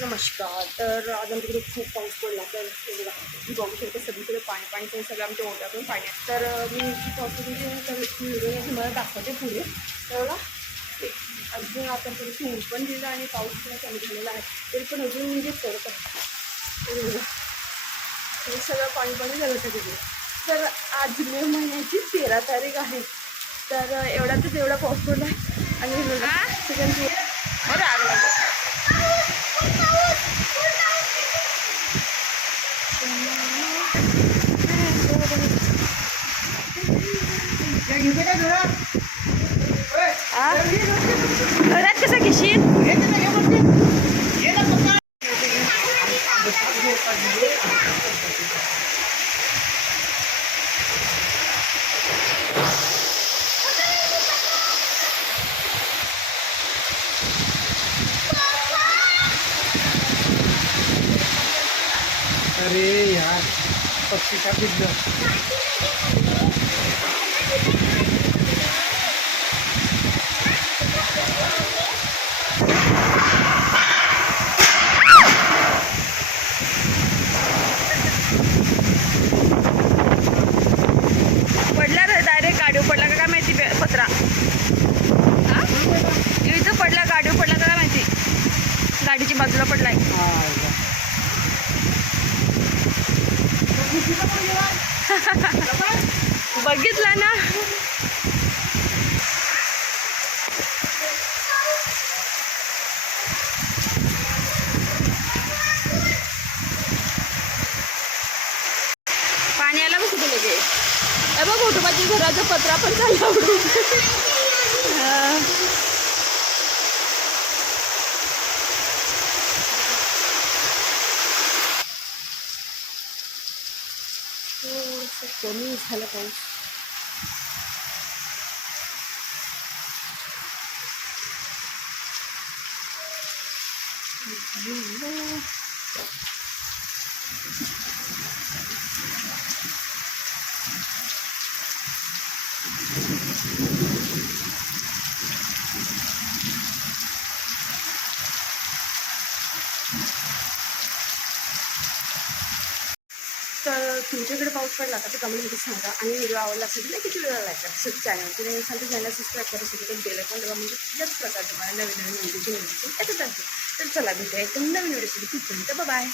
नमस्कार तर आज आमच्याकडे खूप पाऊस पडला. तर मी बघू शकते सगळीकडे पाणी पाणी तर सगळं आमच्या ओढ्यातून पाणी आहे. तर मी म्हणजे तर व्हिडिओ तुम्हाला दाखवते पुढे. तर अजून आता थोडंसं ऊन पण दिलं आणि पाऊस पण चालू झालेला आहे. तरी पण अजून म्हणजे तर बघा हे सगळं पाणी पाणी झालं तिकडे तर आज मे महिन्याची तेरा तारीख आहे. तर अं, एवढ्यातच एवढा पाऊस पडला आणि सगळ्यांची घरात कसं घेशील? अरे यार पक्षी का भिजलं गाडीची बाजूला पडलाय बघितला ना. पाणी आला बघ कुठे लगे ए बघ कुटुंबाची घराचा पत्रा पण चालला कमी झालं पाऊस तर तुमच्याकडे पाऊस पडला का? ते कमेंटमध्ये सांगा. आणि व्हिडिओ आवडला असेल तर नक्कीच व्हिडिओ लाईक करा. तसंच चॅनल तुम्ही नसाल चॅनल सबस्क्राईब करा. असेल बेल आयकॉन पण म्हणजे याच प्रकार तुम्हाला नवीन नवीन व्हिडिओची नोटिफिकेशन येतच असते तर चला भेटूया एकदम नवीन व्हिडिओसाठी तिथपर्यंत बाय